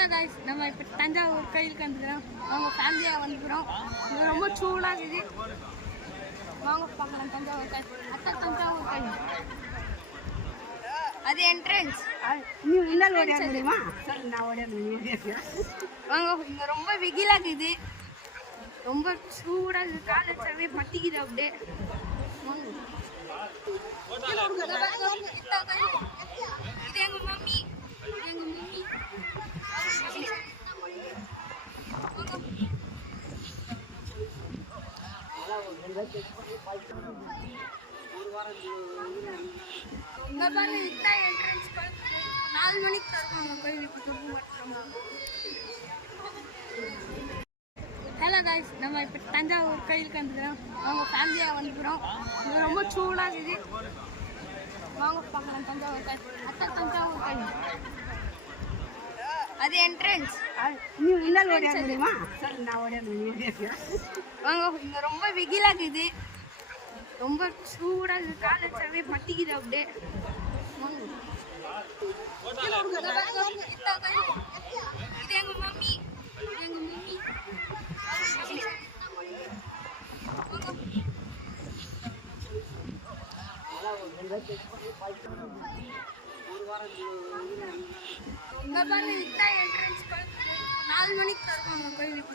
Hello guys, நம்ம இப்போ தஞ்சாவூர் கோயிலுக்கு வந்துக்கிறோம். அவங்க ஃபேமிலியாக வந்துக்கிறோம். இது ரொம்ப சூடாக இருக்குது. வாங்க பார்க்கலாம் தஞ்சாவூர் கோயில். அதான் தஞ்சாவூர் கோயில். அது என்ட்ரன்ஸ். வாங்க, இங்கே ரொம்ப வெயிலாக இருக்குது. ரொம்ப சூடாக இருக்குது. காலை சவே பட்டிக்குது அப்படியே. இது எங்கள் மம்மி. நாலு மணிக்கு தருவாங்க கோயிலுக்கு. ஹலோ காய்ஸ், நம்ம இப்போ தஞ்சாவூர் கோயிலுக்கு வந்துக்கிறோம். அவங்க ஃபேமிலியாக வந்துக்கிறோம். இது ரொம்ப சூடாக இருக்குது. வாங்க பார்க்கலாம் தஞ்சாவூர் கோயில். அதான் தஞ்சாவூர் கோயில். அது என்ட்ரன்ஸ். வாங்க, இங்கே ரொம்ப வெயிலாக இருக்குது. ரொம்ப சூடாக இருக்குது. காலை சவே பட்டிக்குது அப்படியே. இது எங்கள் மம்மி. நாலு மணிக்கு தருவாங்க கோயிலுக்கு.